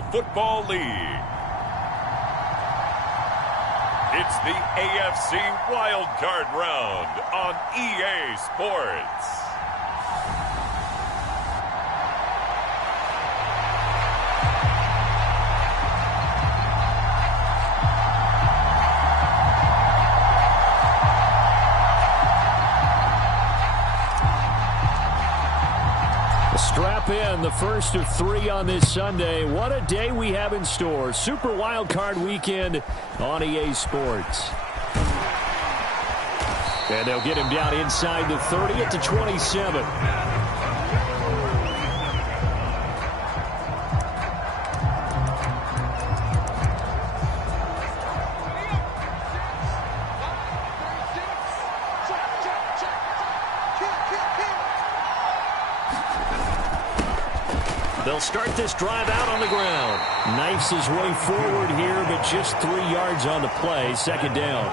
Football League. It's the AFC Wild Card Round on EA Sports. Strap in, the first of 3 on this Sunday. What a day we have in store. Super Wild Card Weekend on EA Sports. And they'll get him down inside the 30 at the 27. They'll start this drive out on the ground. Knifes his way forward here, but just 3 yards on the play. Second down.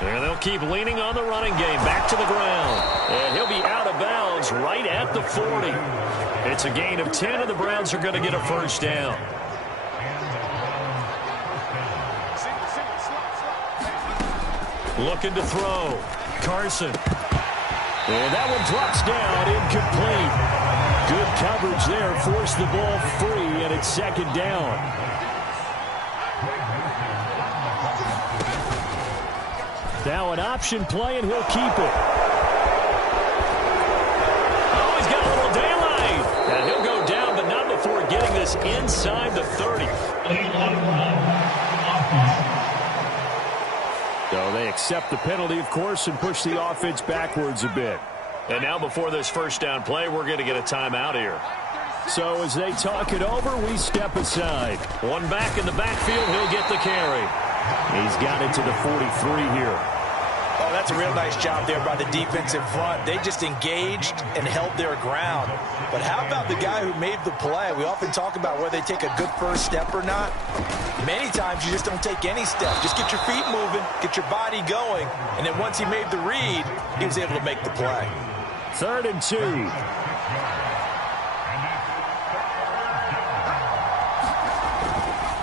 And they'll keep leaning on the running game. Back to the ground. And he'll be out of bounds right at the 40. It's a gain of 10, and the Browns are going to get a first down. Looking to throw. Carson. And that one drops down, incomplete. Good coverage there. Forced the ball free, and it's second down. Now an option play, and he'll keep it. Oh, he's got a little daylight. And he'll go down, but not before getting this inside the 30. So they accept the penalty, of course, and push the offense backwards a bit. And now before this first down play, we're going to get a timeout here. So as they talk it over, we step aside. One back in the backfield, he'll get the carry. He's got it to the 43 here. Oh, that's a real nice job there by the defensive front. They just engaged and held their ground. But how about the guy who made the play? We often talk about whether they take a good first step or not. Many times you just don't take any step. Just get your feet moving, get your body going, and then once he made the read, he was able to make the play. 3rd and 2.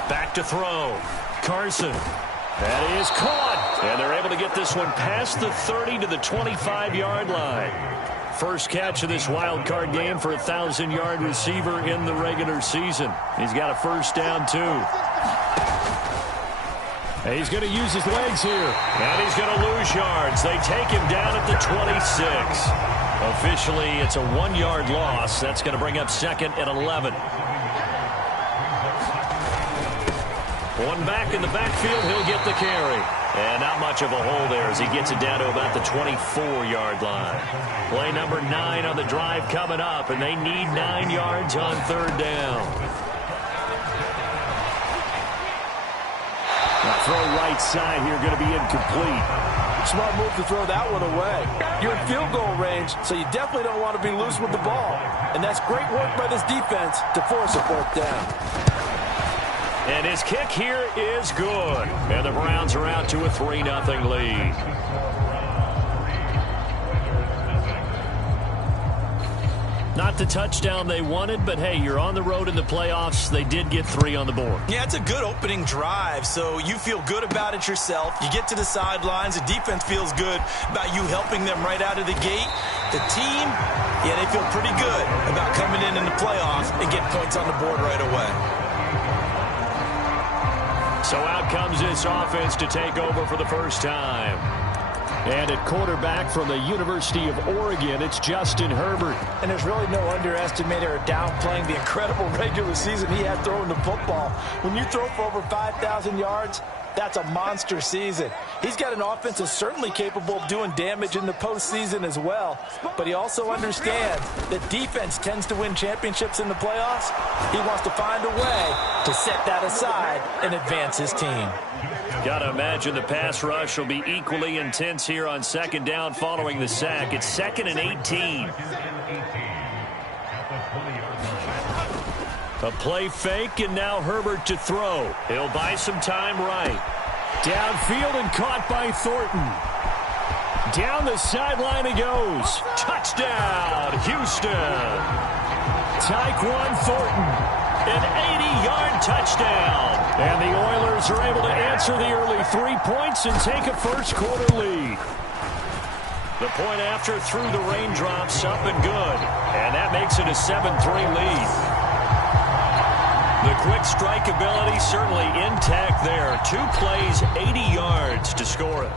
Back to throw. Carson. That is caught. And they're able to get this one past the 30 to the 25-yard line. First catch of this wild card game for a 1,000-yard receiver in the regular season. He's got a first down, too. And he's going to use his legs here. And he's going to lose yards. They take him down at the 26. Officially, it's a 1-yard loss. That's going to bring up 2nd and 11. One back in the backfield, he'll get the carry. And not much of a hole there as he gets it down to about the 24-yard line. Play number 9 on the drive coming up, and they need 9 yards on 3rd down. The throw right side here going to be incomplete. Smart move to throw that one away. You're in field goal range, so you definitely don't want to be loose with the ball. And that's great work by this defense to force a 4th down. And his kick here is good. And the Browns are out to a 3-0 lead. Not the touchdown they wanted, but hey, you're on the road in the playoffs. They did get 3 on the board. Yeah, it's a good opening drive, so you feel good about it yourself. You get to the sidelines. The defense feels good about you helping them right out of the gate. The team, yeah, they feel pretty good about coming in the playoffs and getting points on the board right away. So out comes this offense to take over for the first time. And at quarterback from the University of Oregon, it's Justin Herbert. And there's really no underestimating or downplaying the incredible regular season he had throwing the football. When you throw for over 5,000 yards, that's a monster season. He's got an offense that's certainly capable of doing damage in the postseason as well. But he also understands that defense tends to win championships in the playoffs. He wants to find a way to set that aside and advance his team. Got to imagine the pass rush will be equally intense here on 2nd down following the sack. It's 2nd and 18. A play fake, and now Herbert to throw. He'll buy some time right. Downfield and caught by Thornton. Down the sideline he goes. Touchdown, Houston. Tyquan Thornton, an 80-yard touchdown. And the Oilers are able to answer the early 3 points and take a first-quarter lead. The point after through the raindrops, up and good. And that makes it a 7-3 lead. The quick strike ability certainly intact there. 2 plays, 80 yards to score it.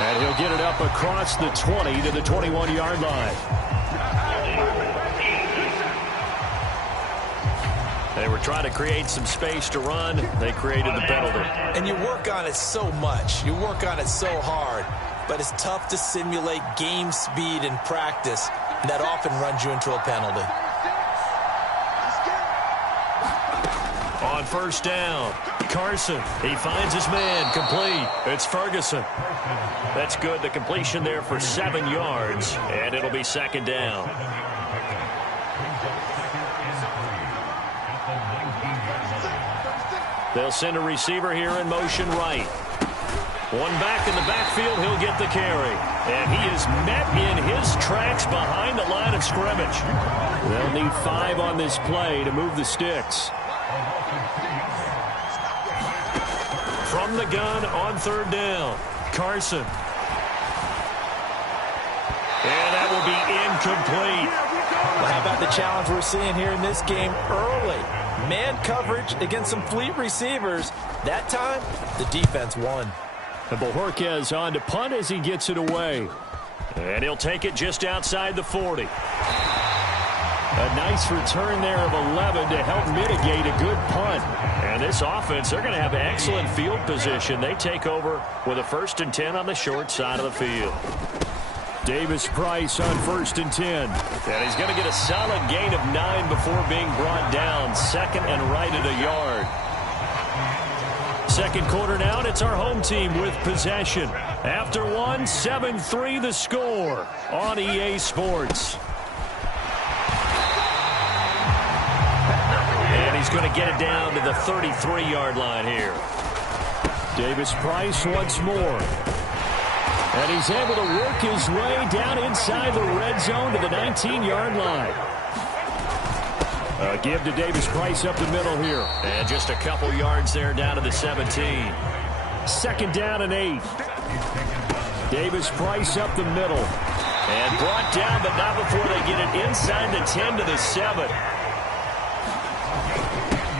And he'll get it up across the 20 to the 21-yard line. They were trying to create some space to run. They created the penalty. And you work on it so much. You work on it so hard. But it's tough to simulate game speed in practice. And that often runs you into a penalty. On first down, Carson. He finds his man, complete. It's Ferguson. That's good. The completion there for 7 yards. And it'll be second down. They'll send a receiver here in motion right. One back in the backfield, he'll get the carry. And he is met in his tracks behind the line of scrimmage. They'll need 5 on this play to move the sticks. From the gun on third down, Carson. And that will be incomplete. Well, how about the challenge we're seeing here in this game early? Man coverage against some fleet receivers. That time, the defense won. And Bojorquez on to punt as he gets it away. And he'll take it just outside the 40. A nice return there of 11 to help mitigate a good punt. And this offense, they're going to have excellent field position. They take over with a 1st and 10 on the short side of the field. Davis Price on 1st and 10. And he's going to get a solid gain of 9 before being brought down. 2nd and right at a yard. Second quarter now, and it's our home team with possession. After 1, 7-3 the score on EA Sports. And he's going to get it down to the 33-yard line here. Davis Price once more. And he's able to work his way down inside the red zone to the 19-yard line. Give to Davis Price up the middle here. And just a couple yards there down to the 17. 2nd down and 8. Davis Price up the middle. And brought down, but not before they get it inside the 10 to the 7.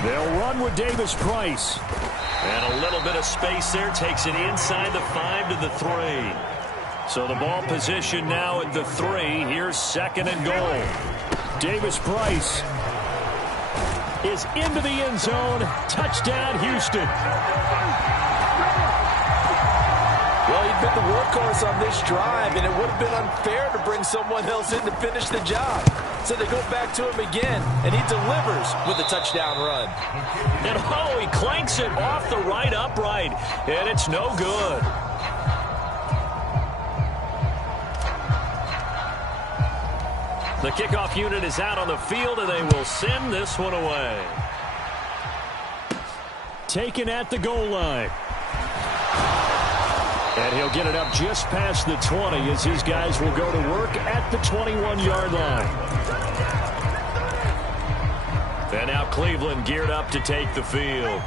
They'll run with Davis Price. And a little bit of space there takes it inside the 5 to the 3. So the ball position now at the 3. Here's 2nd and goal. Davis Price is into the end zone. Touchdown, Houston. Well, he'd been the workhorse on this drive, and it would have been unfair to bring someone else in to finish the job. So they go back to him again, and he delivers with a touchdown run. And he clanks it off the right upright, and it's no good. The kickoff unit is out on the field, and they will send this one away. Taken at the goal line. And he'll get it up just past the 20 as his guys will go to work at the 21-yard line. And now Cleveland geared up to take the field.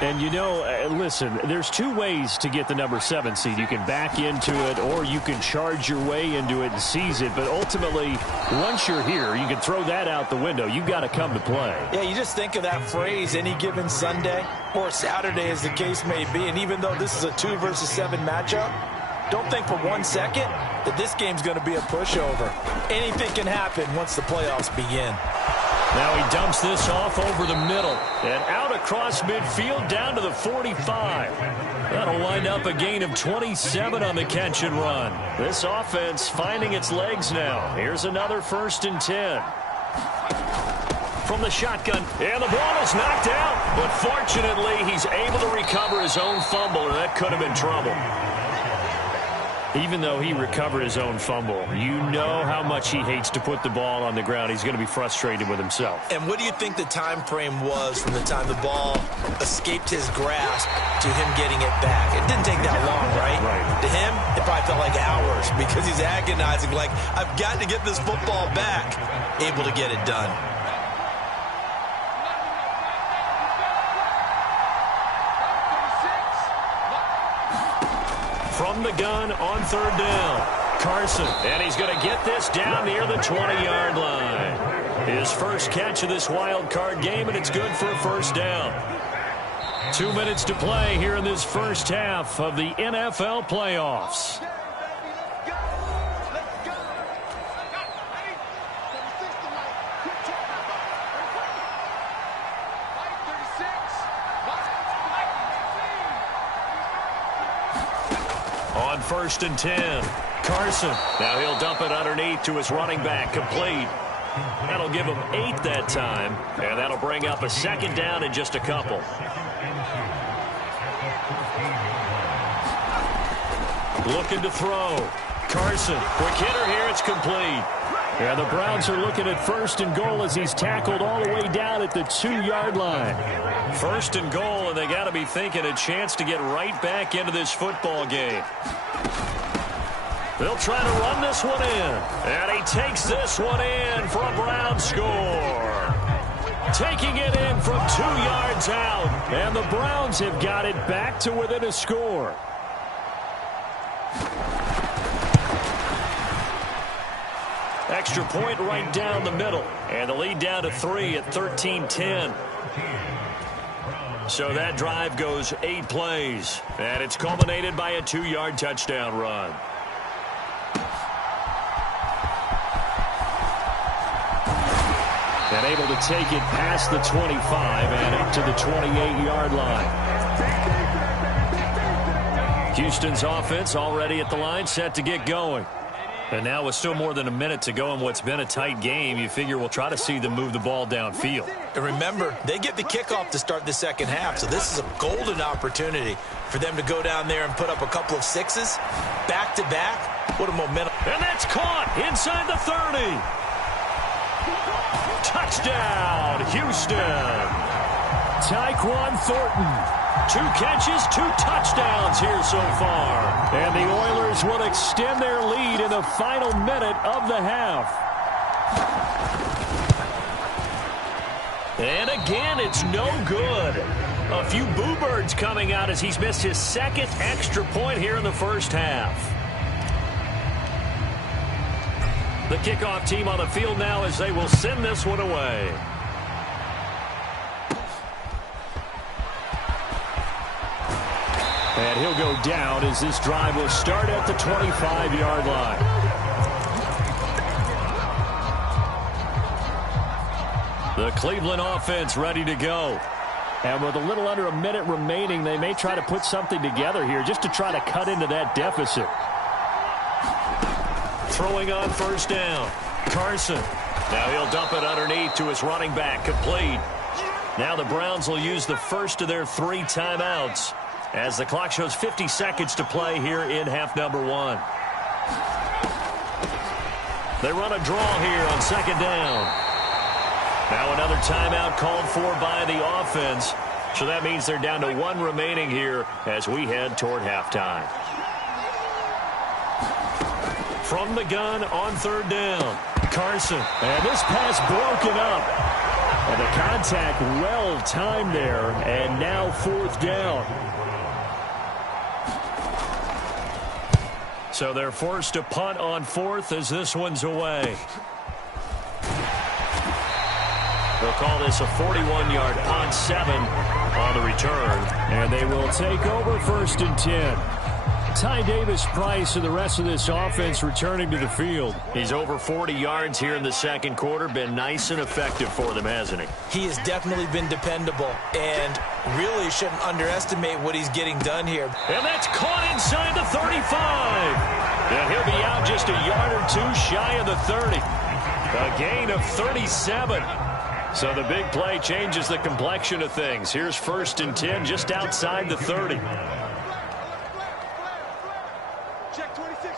And, you know, listen, there's 2 ways to get the number 7 seed. You can back into it or you can charge your way into it and seize it. But ultimately, once you're here, you can throw that out the window. You've got to come to play. Yeah, you just think of that phrase, any given Sunday or Saturday as the case may be. And even though this is a 2 versus 7 matchup, don't think for 1 second that this game's going to be a pushover. Anything can happen once the playoffs begin. Now he dumps this off over the middle and out across midfield down to the 45. That'll wind up a gain of 27 on the catch and run. This offense finding its legs now. Here's another 1st and 10. From the shotgun, and the ball is knocked out. But fortunately, he's able to recover his own fumble, and that could have been trouble. Even though he recovered his own fumble, you know how much he hates to put the ball on the ground. He's going to be frustrated with himself. And what do you think the time frame was from the time the ball escaped his grasp to him getting it back? It didn't take that long, right? Right. To him, it probably felt like hours because he's agonizing, like, I've got to get this football back. Able to get it done. From the gun on third down, Carson. And he's going to get this down near the 20-yard line. His first catch of this wild card game, and it's good for a first down. 2 minutes to play here in this first half of the NFL playoffs. On 1st and 10, Carson. Now he'll dump it underneath to his running back, complete. That'll give him 8 that time, and that'll bring up a second down in just a couple. Looking to throw. Carson, quick hitter here, it's complete. Yeah, the Browns are looking at 1st and goal as he's tackled all the way down at the 2-yard line. 1st and goal, and they got to be thinking a chance to get right back into this football game. They'll try to run this one in, and he takes this one in for a Brown score. Taking it in from 2 yards out, and the Browns have got it back to within a score. Extra point right down the middle. And the lead down to 3 at 13-10. So that drive goes 8 plays. And it's culminated by a 2-yard touchdown run. And able to take it past the 25 and up to the 28-yard line. Houston's offense already at the line, set to get going. And now with still more than a minute to go in what's been a tight game, you figure we'll try to see them move the ball downfield. And remember, they get the kickoff to start the second half, so this is a golden opportunity for them to go down there and put up a couple of sixes. Back-to-back, what a momentum. And that's caught inside the 30. Touchdown, Houston. Tyquan Thornton. 2 catches, 2 touchdowns here so far. And the Oilers will extend their lead in the final minute of the half. And again, it's no good. A few boo birds coming out as he's missed his 2nd extra point here in the first half. The kickoff team on the field now as they will send this one away. And he'll go down as this drive will start at the 25-yard line. The Cleveland offense ready to go. And with a little under a minute remaining, they may try to put something together here just to try to cut into that deficit. Throwing on 1st down. Carson. Now he'll dump it underneath to his running back, complete. Now the Browns will use the first of their 3 timeouts as the clock shows 50 seconds to play here in half number 1. They run a draw here on 2nd down. Now another timeout called for by the offense. So that means they're down to 1 remaining here as we head toward halftime. From the gun on 3rd down. Carson. And this pass broken up. And the contact well timed there. And now 4th down. So they're forced to punt on 4th as this one's away. They'll call this a 41-yard punt, 7 on the return. And they will take over 1st and 10. Ty Davis-Price and the rest of this offense returning to the field. He's over 40 yards here in the 2nd quarter. Been nice and effective for them, hasn't he? He has definitely been dependable and really shouldn't underestimate what he's getting done here. And that's caught inside the 35. And he'll be out just a yard or 2 shy of the 30. A gain of 37. So the big play changes the complexion of things. Here's 1st and 10 just outside the 30. Check 26.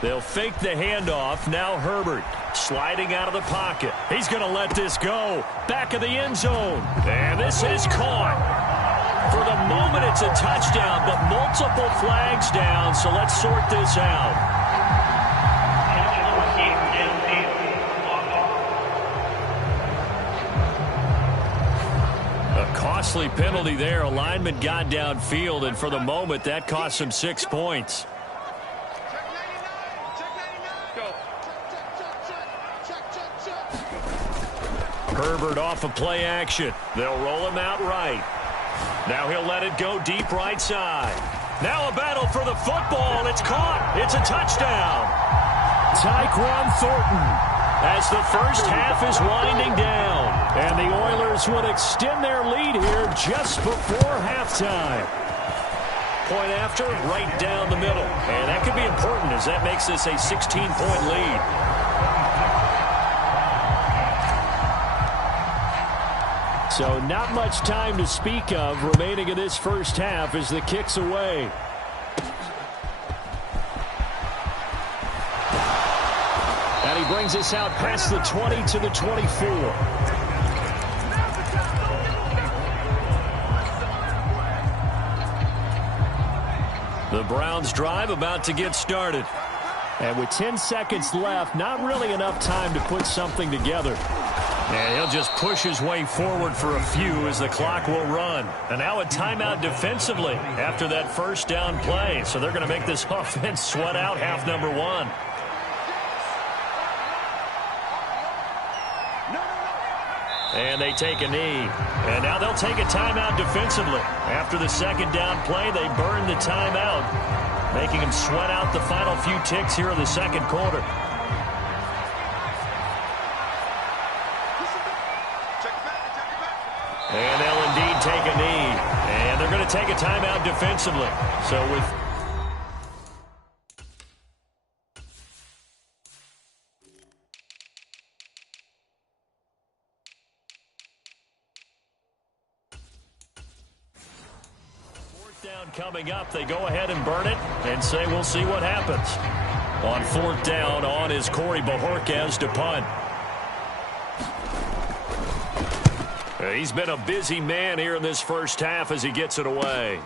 They'll fake the handoff. Now Herbert sliding out of the pocket. He's going to let this go. Back of the end zone. And this is caught. For the moment, it's a touchdown, but multiple flags down, so let's sort this out. A costly penalty there. A lineman got downfield, and for the moment, that cost him 6 points. Herbert off of play action. They'll roll him out right. Now he'll let it go deep right side. Now a battle for the football. It's caught. It's a touchdown. Tyquan Thornton as the first half is winding down. And the Oilers would extend their lead here just before halftime. Point after, right down the middle. And that could be important as that makes this a 16-point lead. So not much time to speak of remaining in this first half as the kick's away. And he brings us out past the 20 to the 24. The Browns drive about to get started. And with 10 seconds left, not really enough time to put something together. And he'll just push his way forward for a few as the clock will run. And now a timeout defensively after that first down play. So they're going to make this offense sweat out half number one. And they take a knee. And now they'll take a timeout defensively. After the second down play, they burn the timeout, making them sweat out the final few ticks here in the second quarter. And they'll indeed take a knee. And they're going to take a timeout defensively. So with fourth down coming up, they go ahead and burn it and say we'll see what happens. On fourth down, on is Corey Bojorquez to punt. He's been a busy man here in this first half as he gets it away.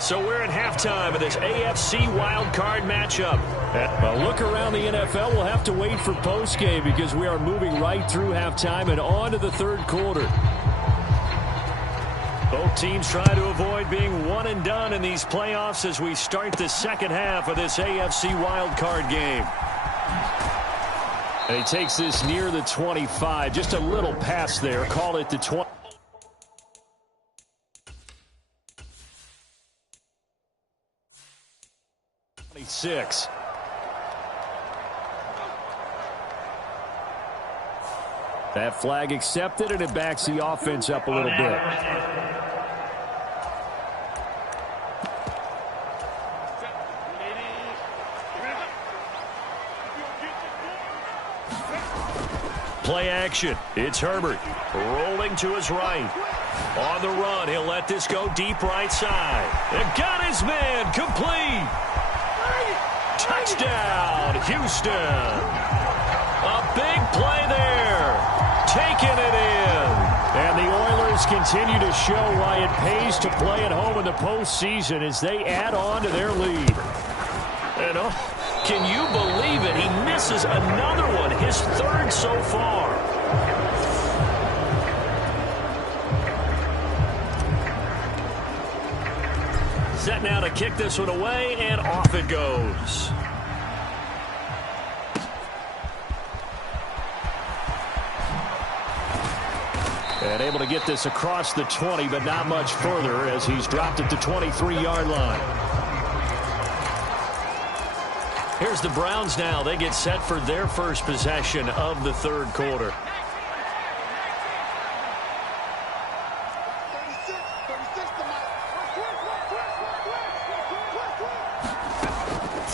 So we're at halftime of this AFC wildcard matchup. A look around the NFL. We'll have to wait for postgame because we are moving right through halftime and on to the third quarter. Both teams try to avoid being one and done in these playoffs as we start the second half of this AFC wildcard game. And he takes this near the 25. Just a little pass there. Call it the 20. 26. That flag accepted, and it backs the offense up a little bit. Play action. It's Herbert rolling to his right. On the run, he'll let this go deep right side. And got his man complete. Touchdown, Houston. A big play there. Taking it in. And the Oilers continue to show why it pays to play at home in the postseason as they add on to their lead. And can you believe it? He misses another one, his third so far. Set now to kick this one away, and off it goes. And able to get this across the 20, but not much further as he's dropped at the 23-yard line. Here's the Browns now. They get set for their first possession of the third quarter.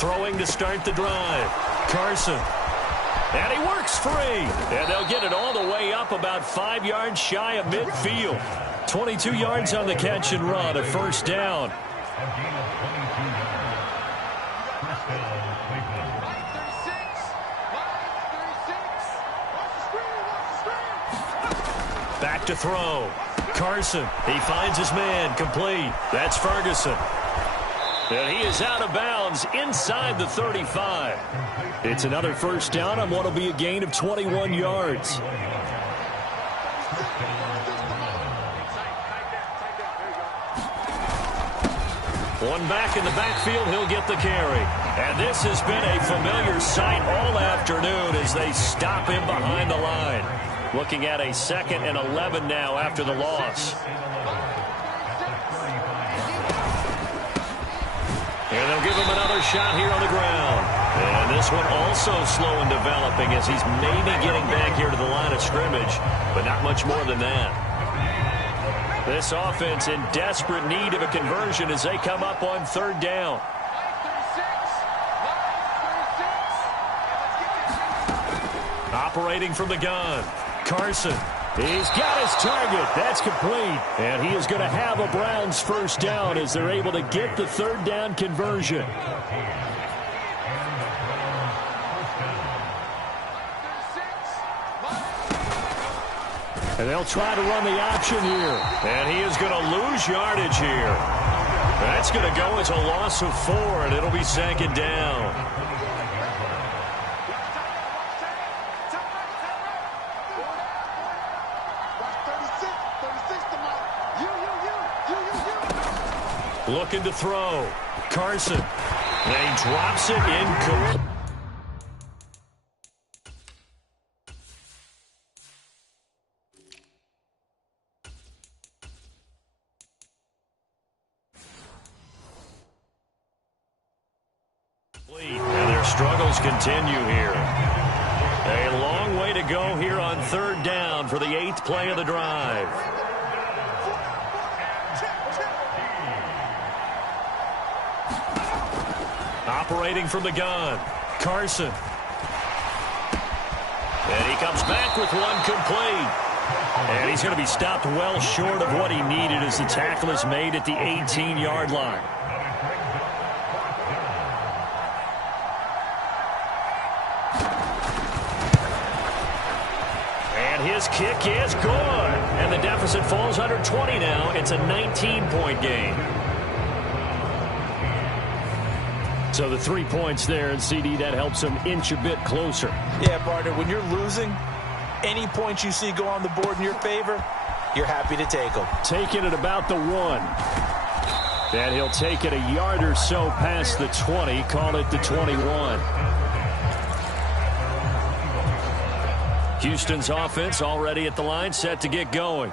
Throwing to start the drive. Carson. And he works free. And they'll get it all the way up about 5 yards shy of midfield. 22 yards on the catch and run, a first down. Back to throw. Carson. He finds his man. Complete. That's Ferguson. And he is out of bounds inside the 35. It's another first down on what will be a gain of 21 yards. One back in the backfield, he'll get the carry. And this has been a familiar sight all afternoon as they stop him behind the line. Looking at a 2nd and 11 now after the loss. And they'll give him another shot here on the ground. And this one also slow in developing as he's maybe getting back here to the line of scrimmage, but not much more than that. This offense in desperate need of a conversion as they come up on 3rd down. Operating from the gun. Carson. He's got his target. That's complete. And he is going to have a Browns first down as they're able to get the 3rd down conversion. And they'll try to run the option here. And he is going to lose yardage here. That's going to go as a loss of 4, and it'll be 2nd down. Looking to throw. Carson. And he drops it incomplete. And their struggles continue here. A long way to go here on 3rd down for the 8th play of the drive. Operating from the gun. Carson. And he comes back with one complete. And he's going to be stopped well short of what he needed as the tackle is made at the 18-yard line. And his kick is good. And the deficit falls under 20 now. It's a 19-point game. So the 3 points there, and CD, that helps them inch a bit closer. Yeah, partner, when you're losing, any points you see go on the board in your favor, you're happy to take them. Taking it about the 1. And he'll take it a yard or so past the 20, call it the 21. Houston's offense already at the line, set to get going.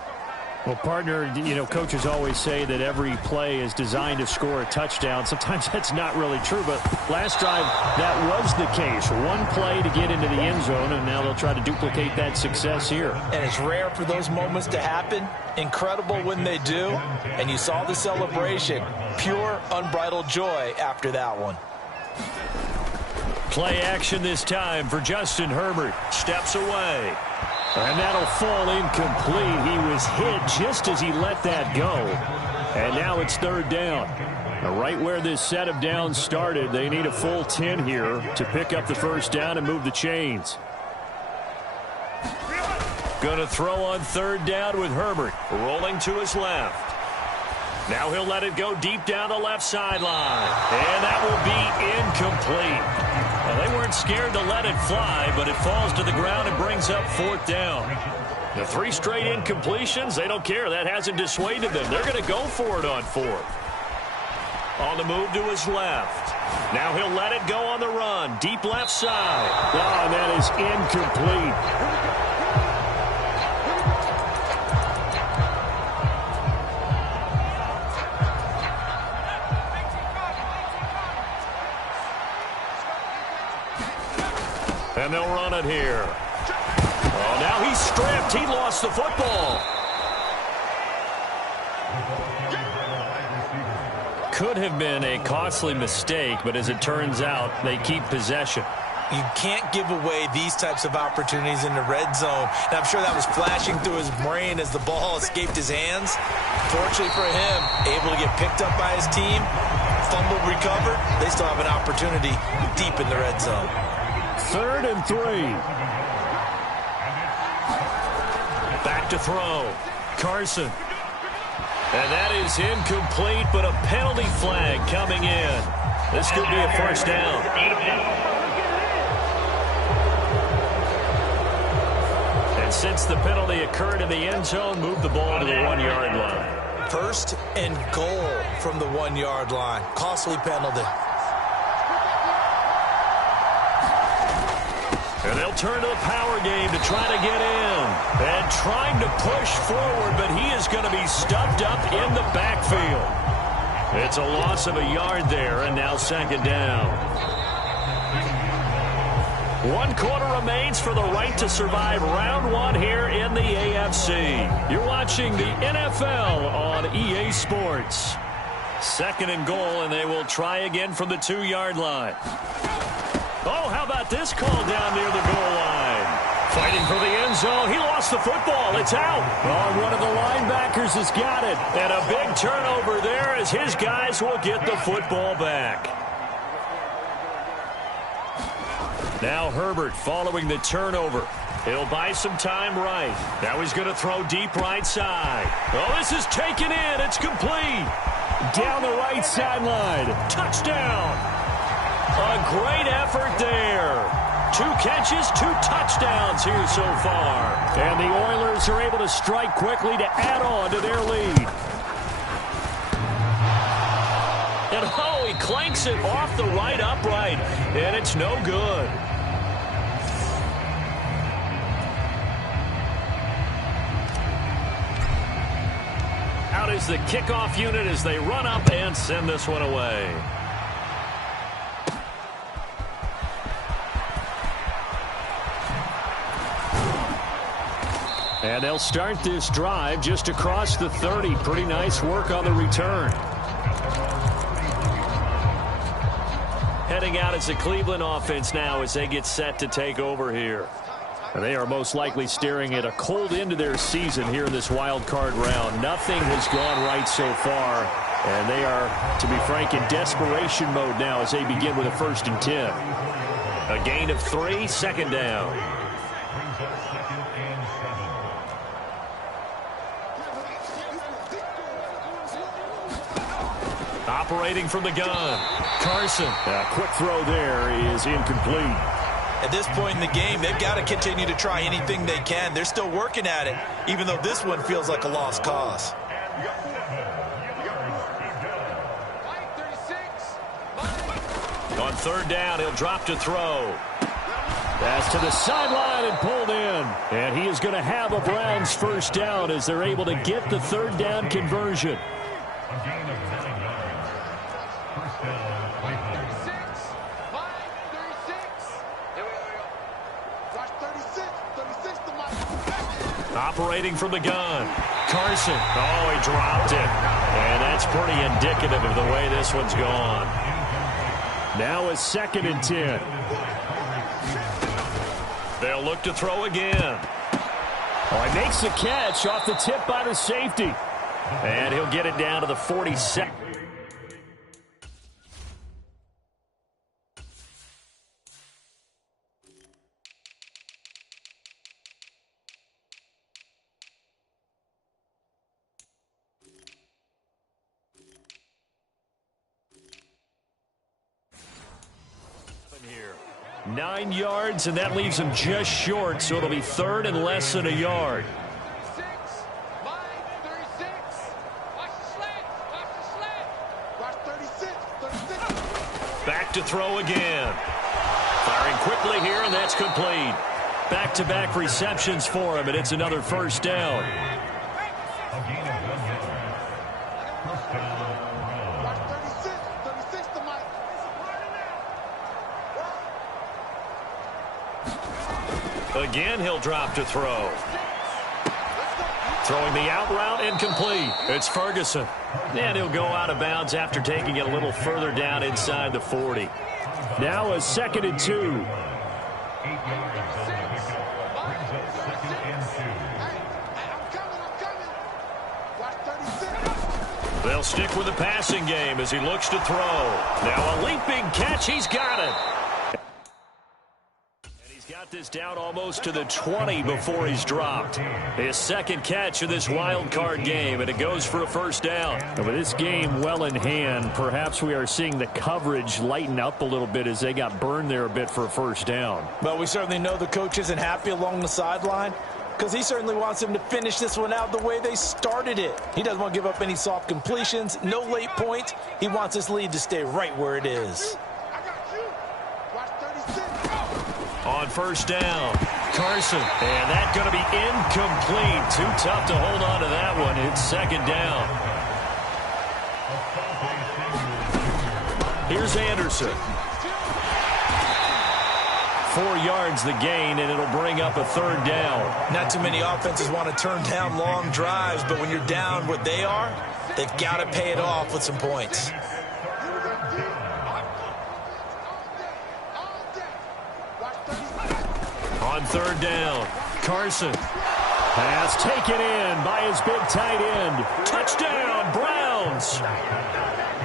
Well, partner, you know, coaches always say that every play is designed to score a touchdown. Sometimes that's not really true, but last drive, that was the case. One play to get into the end zone, and now they'll try to duplicate that success here. And it's rare for those moments to happen. Incredible when they do. And you saw the celebration. Pure, unbridled joy after that one. Play action this time for Justin Herbert. Steps away. And that'll fall incomplete. He was hit just as he let that go. And now it's 3rd down. Right where this set of downs started, they need a full 10 here to pick up the first down and move the chains. Going to throw on 3rd down with Herbert. Rolling to his left. Now he'll let it go deep down the left sideline. And that will be incomplete. Well, they weren't scared to let it fly, but it falls to the ground and brings up 4th down. The 3 straight incompletions, they don't care. That hasn't dissuaded them. They're going to go for it on 4th. On the move to his left. Now he'll let it go on the run. Deep left side. Oh, and that is incomplete. And they'll run it here. Oh, now he's stripped. He lost the football. could have been a costly mistake, but as it turns out, they keep possession. You can't give away these types of opportunities in the red zone. And I'm sure that was flashing through his brain as the ball escaped his hands. Fortunately for him, able to get picked up by his team, fumble recovered. They still have an opportunity deep in the red zone. 3rd and 3. Back to throw. Carson. And that is incomplete, but a penalty flag coming in. This could be a first down. And since the penalty occurred in the end zone, move the ball to the 1-yard line. 1st and goal from the 1-yard line. Costly penalty. And they'll turn to the power game to try to get in. And trying to push forward, but he is going to be stuffed up in the backfield. It's a loss of a yard there, and now 2nd down. 1 quarter remains for the right to survive round 1 here in the AFC. You're watching the NFL on EA Sports. 2nd and goal, and they will try again from the 2-yard line. Oh, how about this call down near the goal line? Fighting for the end zone. He lost the football. It's out. Oh, one of the linebackers has got it. And a big turnover there as his guys will get the football back. Now Herbert following the turnover. He'll buy some time right. Now he's going to throw deep right side. Oh, this is taken in. It's complete. Down the right sideline. Touchdown. A great effort there. 2 catches, 2 touchdowns here so far. And the Oilers are able to strike quickly to add on to their lead. And oh, he clanks it off the right upright. And it's no good. Out is the kickoff unit as they run up and send this one away. And they'll start this drive just across the 30. Pretty nice work on the return. Heading out as the Cleveland offense now as they get set to take over here. And they are most likely staring at a cold end to their season here in this wild card round. Nothing has gone right so far. And they are, to be frank, in desperation mode now as they begin with a 1st and 10. A gain of 3, 2nd down. Operating from the gun. Carson. A quick throw there is incomplete. At this point in the game, they've got to continue to try anything they can. They're still working at it, even though this one feels like a lost cause. On 3rd down, he'll drop to throw. Pass to the sideline and pulled in. And he is going to have a Browns 1st down as they're able to get the 3rd down conversion. Operating from the gun. Carson. Oh, he dropped it. And that's pretty indicative of the way this one's gone. Now a 2nd and 10. They'll look to throw again. Oh, he makes the catch off the tip by the safety. And he'll get it down to the 42nd. Here. 9 yards, and that leaves him just short, so it'll be 3rd and less than a yard. Back to throw again. Firing quickly here, and that's complete. Back-to-back receptions for him, and it's another 1st down. Again, he'll drop to throw. Throwing the out route incomplete. It's Ferguson. And he'll go out of bounds after taking it a little further down inside the 40. Now a 2nd and 2. They'll stick with the passing game as he looks to throw. Now a leaping catch. He's got it. Got this down almost to the 20 before he's dropped. His 2nd catch of this wild card game, and it goes for a first down. And with this game well in hand, perhaps we are seeing the coverage lighten up a little bit as they got burned there a bit for a first down. Well, we certainly know the coach isn't happy along the sideline because he certainly wants them to finish this one out the way they started it. He doesn't want to give up any soft completions, no late points. He wants his lead to stay right where it is. On first down, Carson. And that's going to be incomplete. Too tough to hold on to that one. It's 2nd down. Here's Anderson. 4 yards the gain, and it'll bring up a 3rd down. Not too many offenses want to turn down long drives, but when you're down what they are, they've got to pay it off with some points. On 3rd down, Carson. Pass taken in by his big tight end. Touchdown, Browns.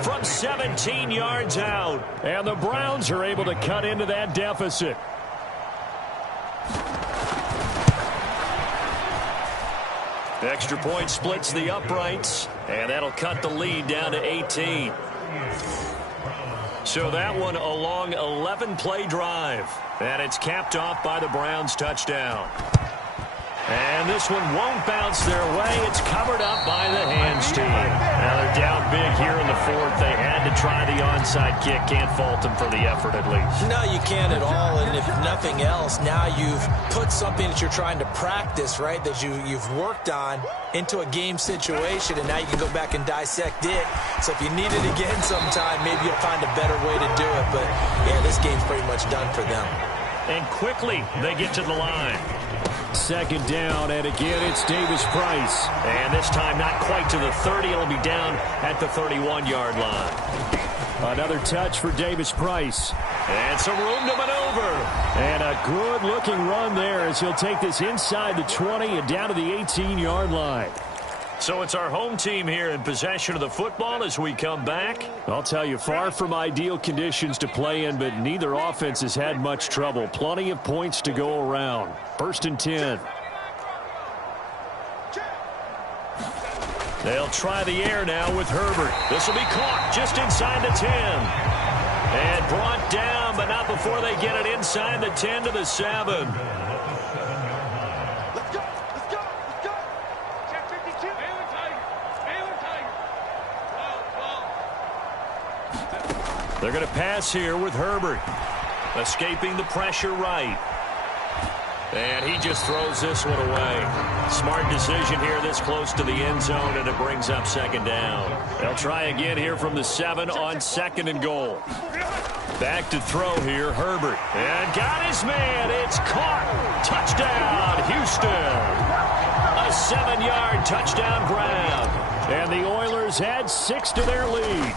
From 17 yards out. And the Browns are able to cut into that deficit. Extra point splits the uprights, and that'll cut the lead down to 18. So that one a long 11-play drive. And it's capped off by the Browns touchdown. And this one won't bounce their way. It's covered up by the hands team. Now they're down big here in the 4th. They had to try the onside kick. Can't fault them for the effort at least. No, you can't at all. And if nothing else, now you've put something that you're trying to practice, right, that you've worked on into a game situation, and now you can go back and dissect it. So if you need it again sometime, maybe you'll find a better way to do it. But, yeah, this game's pretty much done for them. And quickly they get to the line. 2nd down, and again it's Davis Price. And this time not quite to the 30. It'll be down at the 31-yard line. Another touch for Davis Price. And some room to maneuver. And a good-looking run there as he'll take this inside the 20 and down to the 18-yard line. So it's our home team here in possession of the football as we come back. I'll tell you, far from ideal conditions to play in, but neither offense has had much trouble. Plenty of points to go around. 1st and 10. They'll try the air now with Herbert. This will be caught just inside the 10. And brought down, but not before they get it inside the 10 to the 7. They're going to pass here with Herbert. Escaping the pressure right. And he just throws this one away. Smart decision here this close to the end zone, and it brings up 2nd down. They'll try again here from the 7 on 2nd and goal. Back to throw here, Herbert. And got his man. It's caught. Touchdown, Houston. A 7-yard touchdown grab. And the Oilers add 6 to their lead.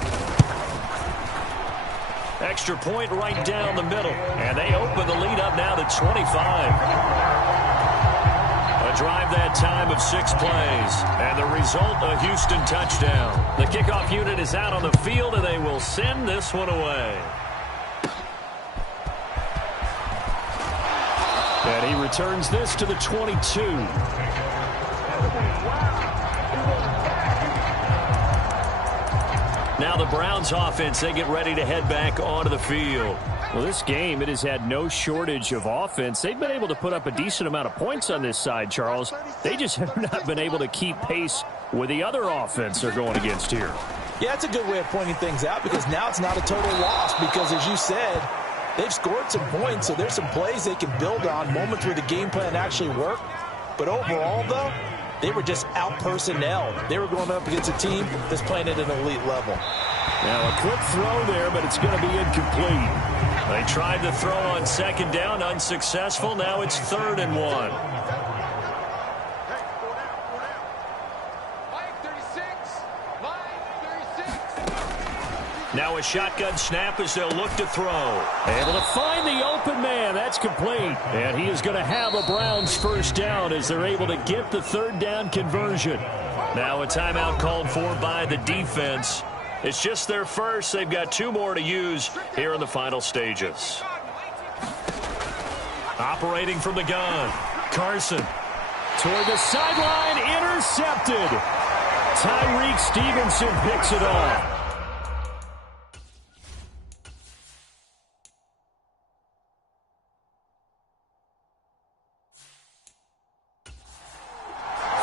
Extra point right down the middle. And they open the lead up now to 25. A drive that time of 6 plays. And the result, a Houston touchdown. The kickoff unit is out on the field, and they will send this one away. And he returns this to the 22. Now the Browns offense, they get ready to head back onto the field. Well, this game, it has had no shortage of offense. They've been able to put up a decent amount of points on this side, Charles. They just have not been able to keep pace with the other offense they're going against here. Yeah, that's a good way of pointing things out because now it's not a total loss because, as you said, they've scored some points, so there's some plays they can build on, moments where the game plan actually worked. But overall, though, they were just out-personnelled. They were going up against a team that's playing at an elite level. Now a quick throw there, but it's going to be incomplete. They tried to throw on 2nd down, unsuccessful. Now it's 3rd and 1. Now a shotgun snap as they'll look to throw. Able to find the open man. That's complete. And he is going to have a Browns first down as they're able to get the third down conversion. Now a timeout called for by the defense. It's just their first. They've got 2 more to use here in the final stages. Operating from the gun, Carson. Toward the sideline, intercepted. Tyreek Stevenson picks it off.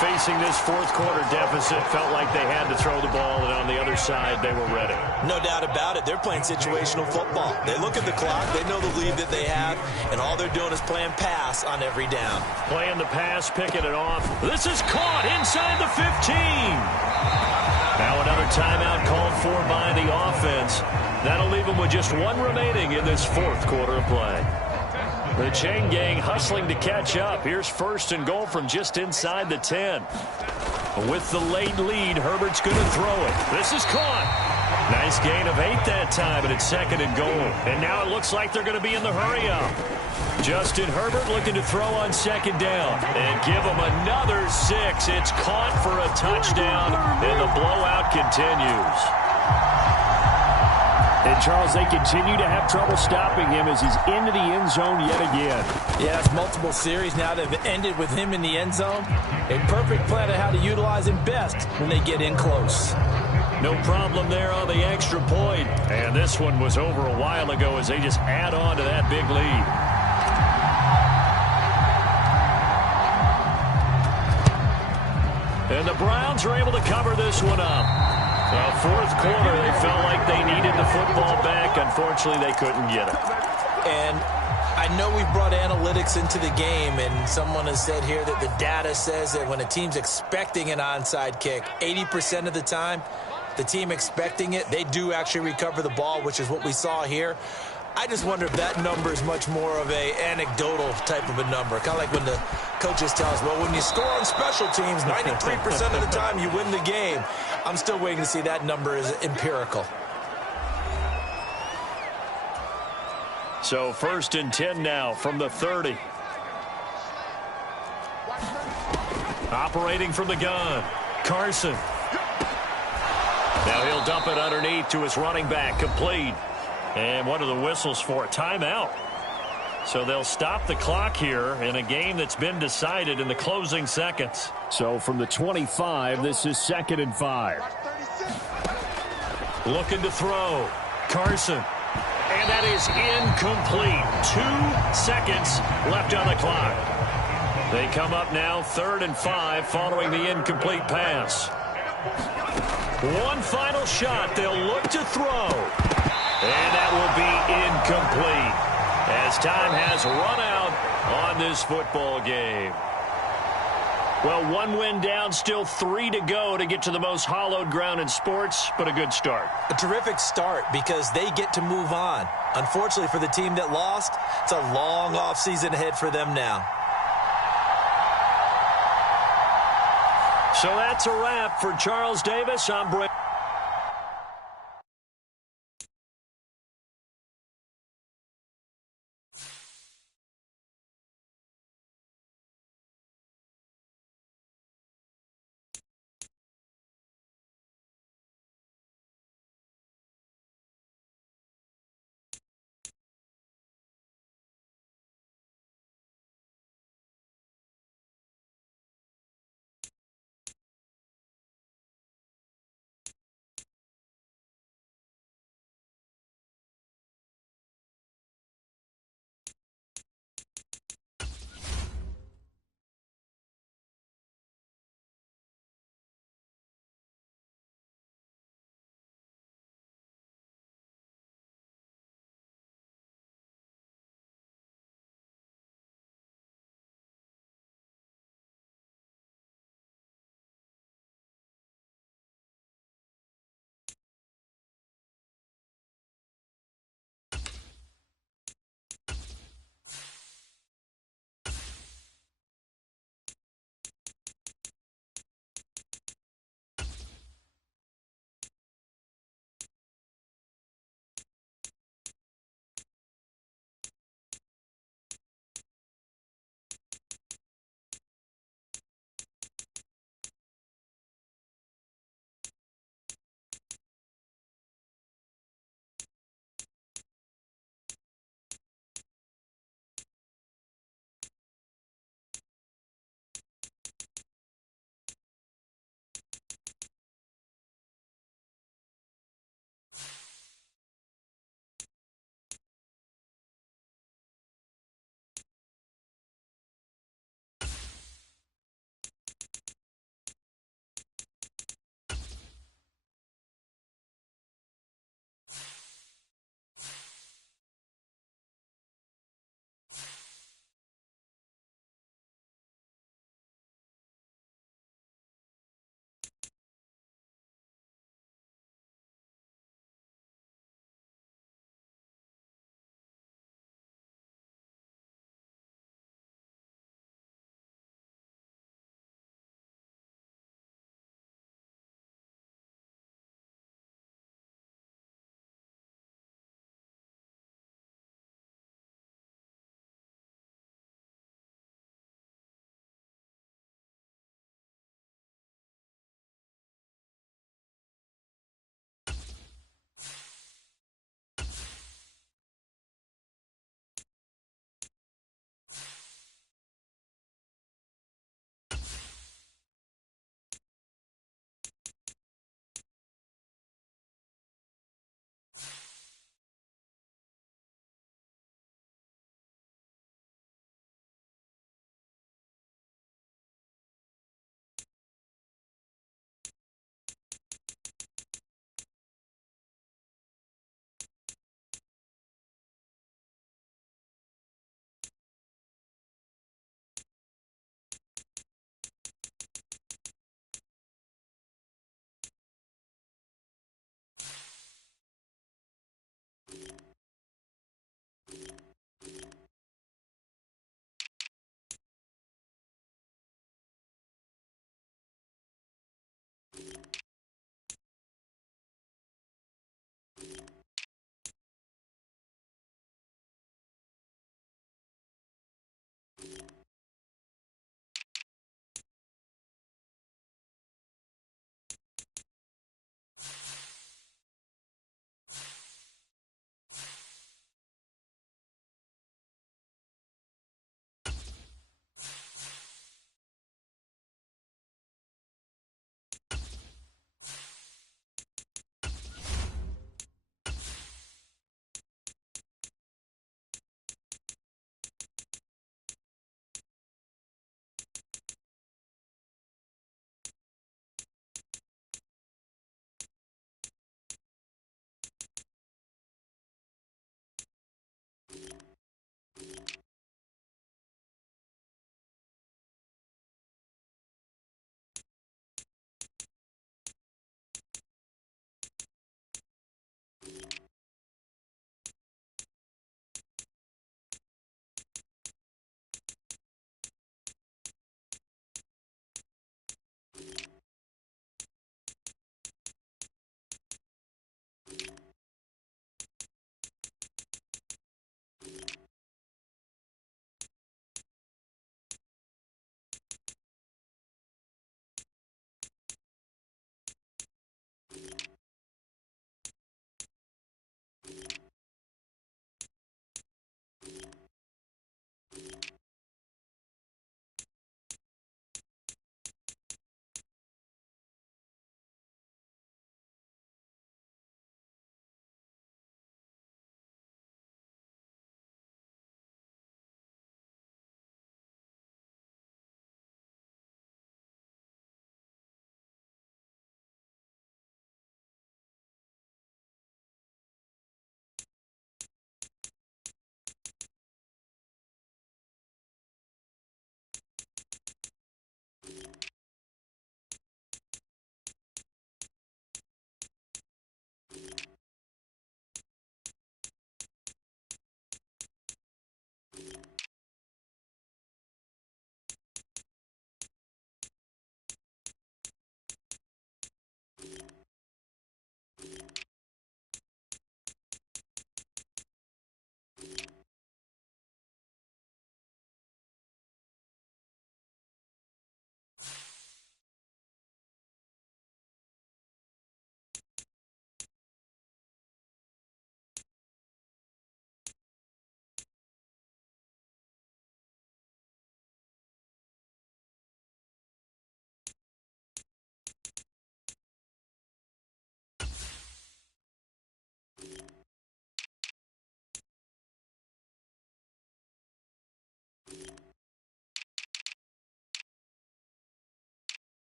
Facing this fourth quarter deficit, felt like they had to throw the ball, and on the other side, they were ready. No doubt about it. They're playing situational football. They look at the clock, they know the lead that they have, and all they're doing is playing pass on every down. Playing the pass, picking it off. This is caught inside the 15. Now another timeout called for by the offense. That'll leave them with just 1 remaining in this fourth quarter of play. The chain gang hustling to catch up. Here's first and goal from just inside the 10. With the late lead, Herbert's going to throw it. This is caught. Nice gain of 8 that time, and it's second and goal. And now it looks like they're going to be in the hurry-up. Justin Herbert looking to throw on second down. And give him another 6. It's caught for a touchdown, and the blowout continues. And, Charles, they continue to have trouble stopping him as he's into the end zone yet again. Yeah, it's multiple series now that have ended with him in the end zone. A perfect plan of how to utilize him best when they get in close. No problem there on the extra point. And this one was over a while ago as they just add on to that big lead. And the Browns are able to cover this one up. Fourth quarter, they felt like they needed the football back. Unfortunately, they couldn't get it. And I know we've brought analytics into the game, and someone has said here that the data says that when a team's expecting an onside kick, 80% of the time, the team expecting it, they do actually recover the ball, which is what we saw here. I just wonder if that number is much more of a anecdotal type of a number. Kind of like when the coaches tell us, well, when you score on special teams, 93% of the time you win the game. I'm still waiting to see that number is empirical. So first and 10 now from the 30. Operating from the gun, Carson. Now he'll dump it underneath to his running back, complete. And what are the whistles for? Timeout. So they'll stop the clock here in a game that's been decided in the closing seconds. So from the 25, this is 2nd and 5. Looking to throw. Carson. And that is incomplete. 2 seconds left on the clock. They come up now 3rd and 5 following the incomplete pass. One final shot. They'll look to throw. And that will be incomplete as time has run out on this football game. Well, 1 win down, still 3 to go to get to the most hallowed ground in sports, but a good start. A terrific start because they get to move on. Unfortunately for the team that lost, it's a long offseason ahead for them now. So that's a wrap for Charles Davis. I'm Brent.